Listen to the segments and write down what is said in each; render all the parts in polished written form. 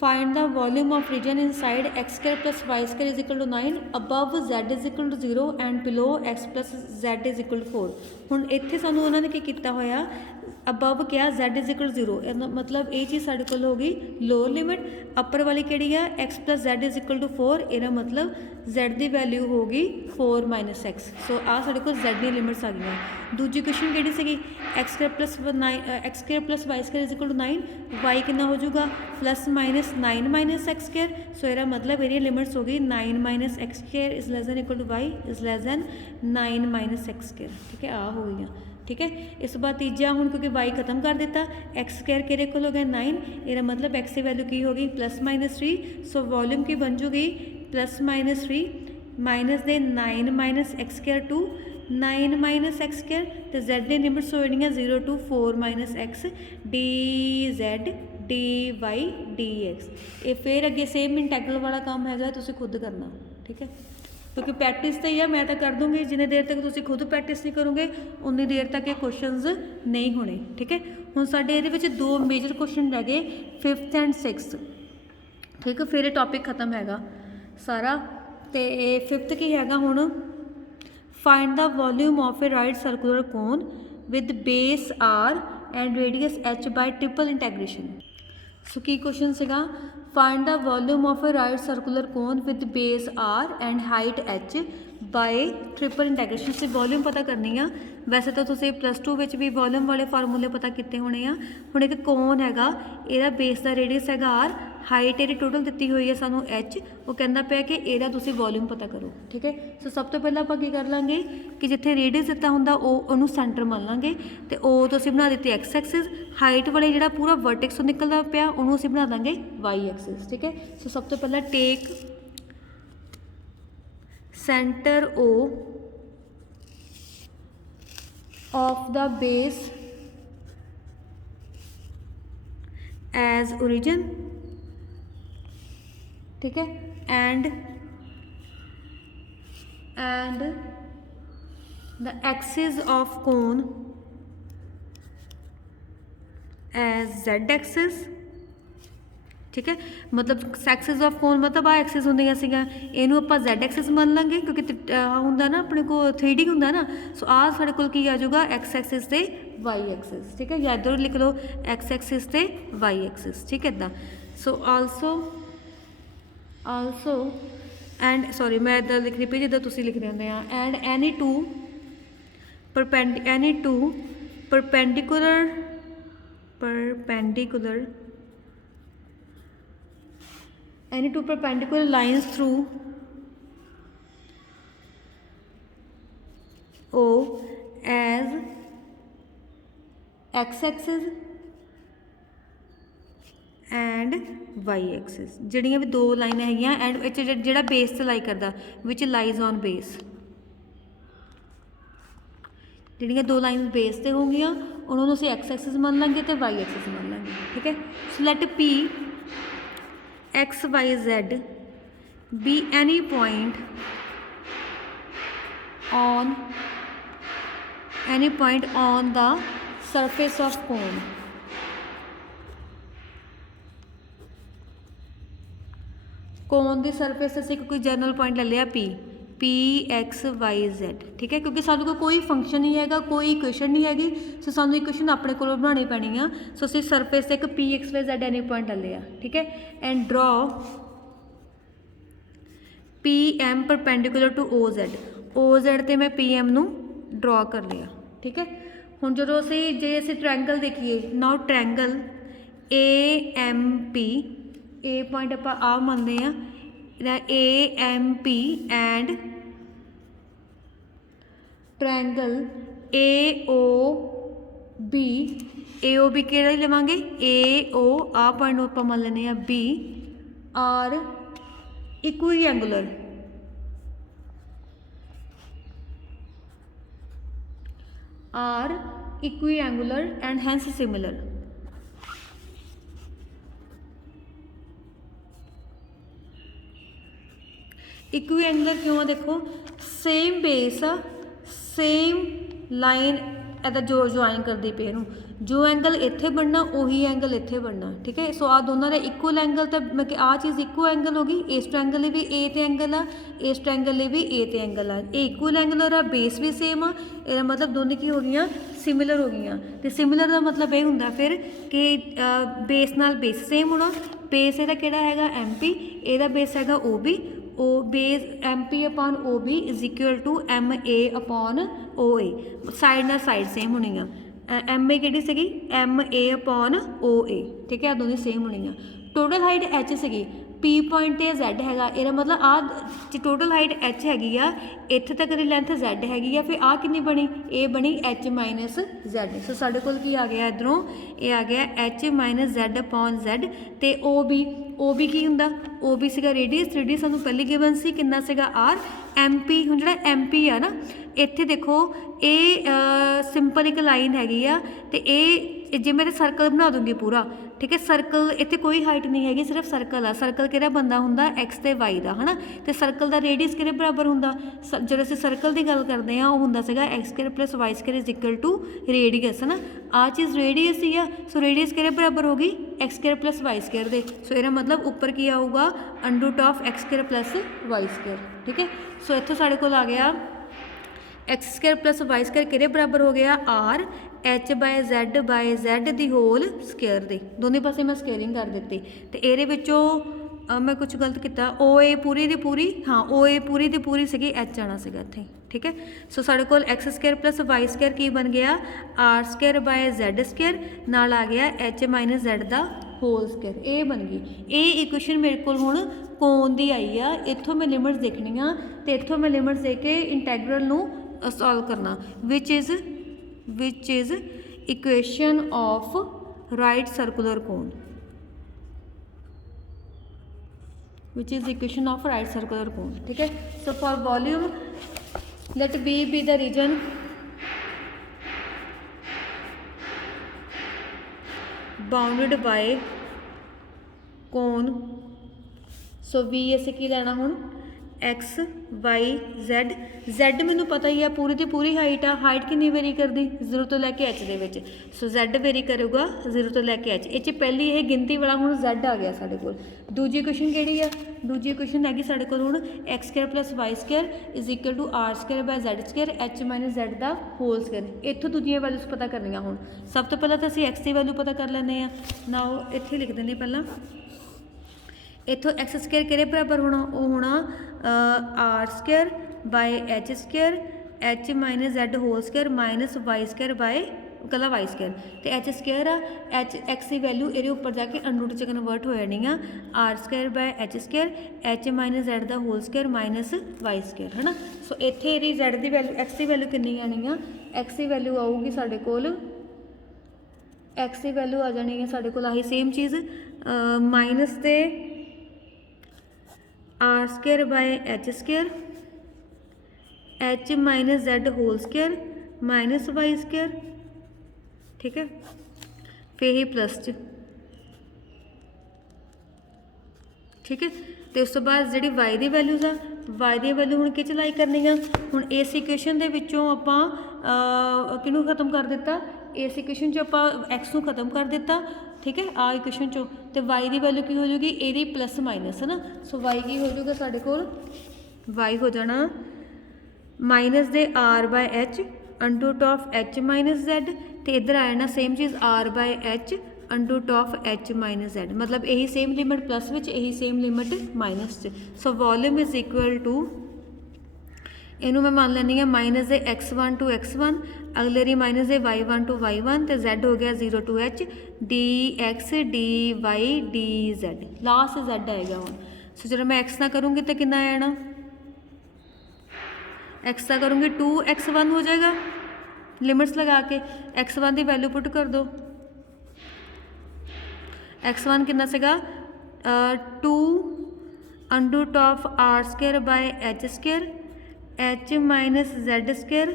Find the volume of region inside x square plus y square is equal to 9 above z is equal to 0 and below x plus z is equal to 4। हुण इत्थे सानूं उन्होंने की कीता होया above क्या z is equal to 0 मतलब ये चीज़ साडे कोल हो गई लोअर लिमिट। अपर वाली किहड़ी आ x plus z is equal to 4 इहदा मतलब z की वैल्यू होगी 4 माइनस x। सो आ साडे कोल z दी लिमिट्स आ गई। दूजी क्वेश्चन किहड़ी सीगी x square plus 9 x square plus y square is equal to 9 y कितना हो जाऊगा plus minus 9 minus x square. So यह मतलब ये लिमिट्स हो गई 9 minus x square is less than equal to y is less than 9 minus x square. ठीक है आ हो गई। ठीक है इस बाद तीजा हूँ क्योंकि वाई खत्म कर दिता एक्स स्क्वायर किहदे कोल हो गया 9 यह मतलब एक्स की वैल्यू की होगी प्लस माइनस 3। सो वॉल्यूम की बन जूगी प्लस माइनस 3 माइनस दे 9 minus x square to 9 minus x square तो Z दी लिमिट्स हो जाएगी 0 to 4 minus x d Z d Y d x. ये फिर अगे सेम इंटैग्रल वाला काम है तुसीं खुद करना। ठीक है क्योंकि प्रैक्टिस तो ही है मैं तो कर दूँगी जिन्नी देर तक तुसीं खुद प्रैक्टिस नहीं करोगे उन्नी देर तक ये क्वेश्चनस नहीं होने। ठीक है हुण साडे इहदे विच दो मेजर क्वेश्चन रह गए 5th एंड 6th। ठीक है फिर ये टॉपिक खत्म हैगा सारा। तो 5th की हैगा हुण find the volume of a right circular cone with base R and radius H by triple integration. So की क्वेश्चन सीगा find the volume of a right circular cone with base R and height H by triple integration से volume पता करनी आ। वैसे तो तुसीं +2 विच भी volume वाले फार्मूले पता किए होने आ। हुण एक कोन हैगा इहदा बेस का रेडियस हैगा R हाइट इहदी टोटल दी हुई है सानू H वो कहता पिया कि इहदा तुसीं वॉल्यूम पता करो। ठीक है सो सब तो पहले आपां की कर लांगे कि जिथे रेडियस दिता हुंदा उहनूं सेंटर मान लांगे तो ओ तो असीं बना दित्ती एक्स एक्सिस हाइट वाले जिहड़ा पूरा वर्टेक्स तो निकलदा पिया उहनूं असीं बना दांगे वाई एक्सिस। ठीक है सो सब तो पहले take centre O of the base as origin। ठीक है and the axis of cone as z axis। ठीक है मतलब एक्सिस ऑफ कोन मतलब आ एक्सिस होंदियां सीगियां इहनूं आपां Z एक्सिस मान लांगे क्योंकि हुंदा ना अपने को 3D हुंदा ना। सो आ साडे कोल की आ जाऊगा एक्स एक्सिस ते वाई एक्सिस। ठीक है या इधर लिख लो एक्स एक्सिस ते वाई एक्सिस। ठीक है इदां। सो आल्सो एंड सॉरी मैं इदां लिख रही पई जिद्दां तुसीं लिखदे हुंदे आ and any two perpendicular any two perpendicular lines through O as x axis and y axis ਜਿਹੜੀਆਂ ਵੀ ਦੋ ਲਾਈਨਾਂ ਹੈਗੀਆਂ ਐਂਡ ਵਿੱਚ ਜਿਹੜਾ ਬੇਸ ਤੇ ਲਾਈ ਕਰਦਾ which lies on base ਜਿਹੜੀਆਂ ਦੋ ਲਾਈਨਸ ਬੇਸ ਤੇ ਹੋਣਗੀਆਂ ਉਹਨਾਂ ਨੂੰ ਅਸੀਂ x axis ਮੰਨ ਲਾਂਗੇ ਤੇ y axis ਮੰਨ ਲਾਂਗੇ। ਠੀਕ ਹੈ ਸੋ light P x y z be any point on the surface of cone। कोन की सरफेस असीं कोई जनरल पॉइंट ले लिया P x y z। ठीक है क्योंकि सानू कोई फंक्शन नहीं है कोई इक्वेशन नहीं हैगी सो सानू इक्वेशन अपने को बनानी पैनी आ। सो असीं सरफेस से एक P x y z any point ले लिया। ठीक है and draw P M perpendicular to O Z ते मैं पी एम नू ड्रॉ कर लिया। ठीक है हुण जो जे असीं ट्रायंगल देखिए now triangle A M P A point आपां आ मानते हैं A M P and triangle A O B किहड़ा लवांगे ए ओ आ पॉइंट आपां मान लैंदे आ B are equiangular and hence similar. Equiangular क्यों देखो सेम बेस सेम लाइन इधर जो ज्वाइन करती पे जो एंगल इत्थे बनना उही एंगल इत्थे बनना, ठीक है। सो आ दोनों का इक्वल एंगल, तो मैं कि आ चीज़ इक्वल एंगल होगी, इस ट्रायंगल भी ए ते एंगल आ, इस ट्रायंगल भी ए ते एंगल आ, ये इक्वल एंगल आ, बेस भी सेम आ, ये मतलब दोनों की हो गई सिमिलर हो गई। तो सिमिलर का मतलब ये होंगे फिर कि बेस नाल बेस सेम होना। बेस इहदा किहड़ा हैगा एम पी, इहदा बेस हैगा O B, O base M P upon O B is equal to M A upon O A, side नाल साइड सेम होनी आ। एम ए किहड़ी सीगी M A upon O A, ठीक है, दोनों सेम होनी आ। टोटल हाइट एच सीगी, पी पॉइंट ते जैड हैगा, ਇਹਦਾ मतलब आ टोटल हाइट एच हैगी आ, इत्थे तक दी लेंथ जैड हैगी आ, फिर आ कितनी बनी, ये बनी एच माइनस जैड। सो साडे कोल की आ गया इधरों, ये आ गया H minus Z upon Z. ते ओ बी की हुंदा, ओ बी सीगा रेडियस, रेडियस सानूं पहले गिवन सी कितना सीगा आर। एम पी हुण जिहड़ा एम पी आ ना, इत्थे देखो ये सिंपल एक लाइन हैगी आ, ते ये जे मैं सर्कल बना दूंगी पूरा, ठीक है। सर्कल इत्थे कोई हाइट नहीं हैगी, सिर्फ सर्कल आ। सर्कल किहड़ा बनदा हुंदा एक्स ते वाई दा, है ना। तो सर्कल का रेडियस किहड़े बराबर हुंदा, जदों असीं सर्कल की गल करदे हां, ओह हुंदा सीगा x square plus y square is equal to radius, है ना। आ चीज़ रेडियस ही आ, सो रेडियस किहड़े बराबर होगी x square plus y square दे। सो इहदा मतलब ऊपर की आऊगा under root of x square plus y square, ठीक है। सो इत्थों साडे कोल आ गया x square plus y square किहड़े बराबर हो गया आर एच बाय जैड दी होल स्केयर दे, दोनों पासे मैं स्केयरिंग कर दी। तो ये मैं कुछ गलत किया, ओ ए पूरी दी पूरी, हाँ ओ ए पूरी दी पूरी सी एच आना सीगा इत्थे, ठीक है। सो साढ़े कोल x square plus y square की बन गया R square by Z square, नाल आ गया एच माइनस जैड दा होल स्केयर, ये बन गई। ये इक्वेशन मेरे को हुण कोन दी आई आ, इत्थों मैं लिमिट्स देखनियां ते इत्थों मैं लिमिट्स दे के इंटैग्रल नूं सॉल्व करना, which is equation of right circular cone, which is equation of right circular cone, ठीक है। So for volume let B be the region bounded by cone, so V ऐसे की लेना हुण एक्स वाई जैड, जैड मैनू पता ही है पूरी की पूरी हाइट आ, हाइट कितनी वेरी करती 0 तो लैके एच दे विच, सो जैड वेरी करूगा 0 तो लैके एच। ये पहली ये गिनती वाला हुण जैड आ गया साढ़े कोल। दूजी क्वेश्चन किहड़ी आ, दूजी क्वेश्चन हैगी साढ़े कोल हुण x square plus y square is equal to r square by z square H minus Z दा होल स्क्वायर। इत्थों दूजियां वैल्यूज पता करनियां। हुण सब तो पहला तो असीं एक्स की वैल्यू पता कर लैंदे आ, नाउ इत्थे लिख दिंदे पहला, इत्थों एक्स स्क्वायर किहड़े बराबर होना, वो होना R square by H square H minus Z whole square minus Y square by कला वाई स्क्वायर, तो एच स्क्वायर आ एच एक्स की वैल्यू ये उपर जाके अंडर च कन्वर्ट हो जानी आ, R square by H square H minus Z दा whole square minus Y square, है ना। सो इत्थे ये जैड की वैल्यू एक्स की वैल्यू कितनी आनी आ, एक्स की वैल्यू आऊगी साढ़े कोल, एक्स की वैल्यू आ जानी है साढ़े कोल आही सेम चीज़ माइनस ते r square by H square H minus Z whole square minus Y square, ठीक है। फिर ही प्लस च, ठीक है। तो उस तो बाद जी वाई की वैल्यूज़ आ, वाई की वैल्यू हुण कि लाई करनी आ, हुण इस इक्वेशन दे विचों आपां किहनूं खत्म कर दिता, इस इक्वेशन चों आपां एक्स नूं खत्म कर दिता, ठीक है। आ इक्वेशन चो तो वाई की वैल्यू की हो जाएगी ये प्लस माइनस, है ना। सो वाई की हो जाएगा साढ़े कोल, वाई हो जाना माइनस दे r by h under root of h minus z, तो इधर आ जाना सेम चीज़ r by h under root of h minus z, मतलब यही सेम लिमिट प्लस विच यही सेम लिमिट माइनस च। So volume is equal to, इनू मैं मान लैनी minus they x1 to x1, अगले री minus they y1 to y1, तो z हो गया 0 to h d x d Y D z, last z आएगा हूँ। सो जो मैं x ना करूँगी तो कितना आना, x का करूँगी 2x1 हो जाएगा, लिमिट्स लगा के x1 की वैल्यू पुट कर दो, x1 कितना सीगा 2 under root of R square by H square H minus Z square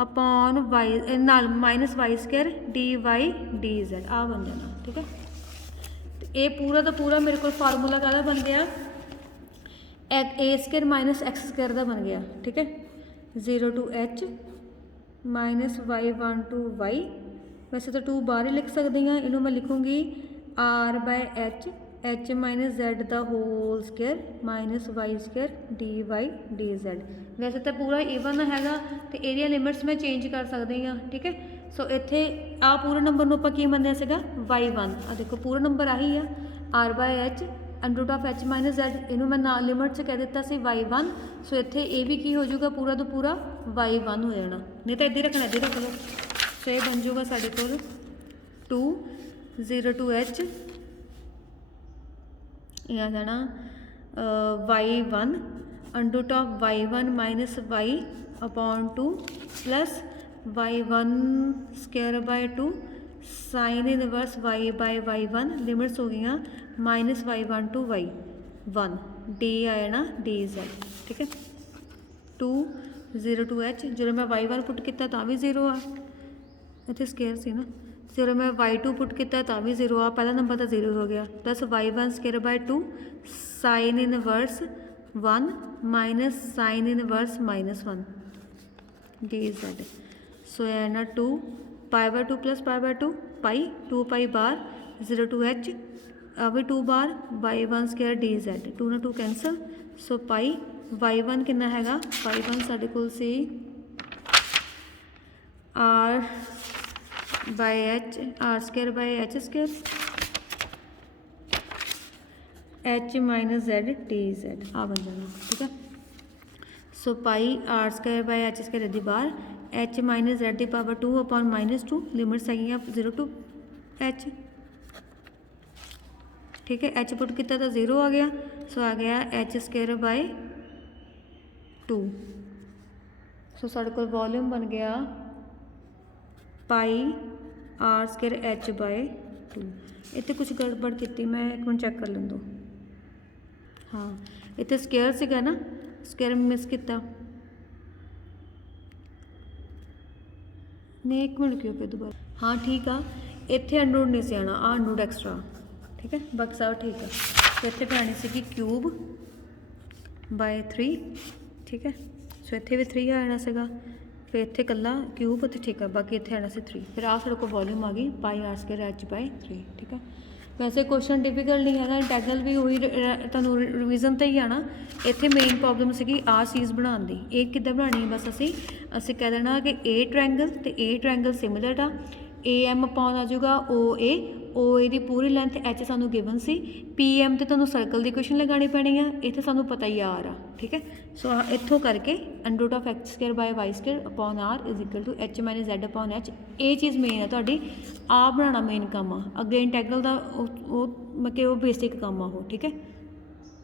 upon Y नाल minus Y square D Y D Z, आ बन जाना, ठीक है। तो ये पूरा का पूरा मेरे को फार्मूला काहदा बन गया, a square minus x square का बन गया, ठीक है। 0 to h minus y1 to y वैसे तो 2 बाहर ही लिख सकती हाँ, इनू मैं लिखूँगी r by h minus Z the whole square minus y square d Y d Z। वैसे तो पूरा ईवन हैगा तो एरिया लिमिट्स मैं चेंज कर सकती हाँ, ठीक है। सो इत्थे आ पूरे नंबर नूं आपां की मन्निया सीगा y1, आ देखो पूरा नंबर आही आ r by h under of h minus Z, इनू मैं ना लिमिट च कह दिता सी y1। सो इत्थे ये भी की हो जाऊगा पूरा तो पूरा y1 हो जाना, नहीं तो इधर रखना, इधर रख लो। सो ये बन जाऊगा साढ़े कोल 2 0 to h यह जाना y1 under of y1 minus y upon 2 plus y1 square by 2 sine inverse y by y1 limits हो गई minus y1 to y1 D आया ना डी Z, ठीक है। 2 0 to h जो मैं y1 पुट किया तो भी 0 आ, इतने स्केयर से ना। जो मैं y2 पुट किया तो भी 0 आ, पहला नंबर तो 0 हो गया, plus y1 square by 2 sine inverse 1 minus sine inverse minus 1 D Z। सो है ना 2 pi by 2 plus pi by 2 pi 2 pi bar 0 to h अभी 2 बार y1 स्केयर डी Z, 2 ना 2 कैंसल। सो पाई y1 कितना हैगा, y1 साढ़े कोल सी r by H R square by H square H minus Z D Z आ बन जाना, ठीक है। So pi R square by H square दी बार एच माइनस Z दी पावर 2 अपॉन माइनस 2 लिमिट्स है 0 to h, ठीक है। एच पुट किया तो 0 आ गया, सो आ गया एच स्केयर बाय 2। सो साढ़े कोल वॉल्यूम बन गया पाई आर स्केयर एच बाय 2। इतने कुछ गड़बड़ की, मैं एक मिनट चेक कर लें दो। हाँ इतने स्केयर सीगा ना, स्केयर मिस किया, नहीं एक मिनट क्यों पे दोबारा, हाँ ठीक आ। इत्थे अंडरूट नहीं सी आना, आ अंडरूट एक्सट्रा, ठीक है। बाकी सब ठीक है। तो इत्थे फिर आनी सी क्यूब बाय 3, ठीक है। सो इत्थे भी 3 आ जाना सीगा, फिर इत्थे कला क्यूब तो ठीक है, बाकी इत्थे आना सी 3। फिर आ साढ़े को वॉल्यूम आ गई पाई आर स्केयर एच बाय 3, ठीक है। वैसे क्वेश्चन डिफिकल्ट नहीं है, इंटैगरल भी वही तुहानूं रिविजन तो ही आना। इत्थे मेन प्रॉब्लम सी आ चीज़ बनाने की, ये किद्दां बनानी है, बस असी कह देना कि ए ट्रायंगल तो ए ट्रायंगल सिमिलर आ, ए एम अपॉन आ जाऊगा ओ ए की पूरी लेंथ एच सानू गिवन सी, पी एम तो तुहानूं सर्कल की इक्वेशन लगानी पैनी है, इत्थे सानू पता ही आर आ, ठीक है। सो इत्थों करके under of x square by y square upon r is equal to h minus Z upon h, ये चीज़ मेन है तुहाडी, आ बनाना मेन काम आ। अगे इंटैगरल का वो मतलब वो बेसिक काम आ वो, ठीक है।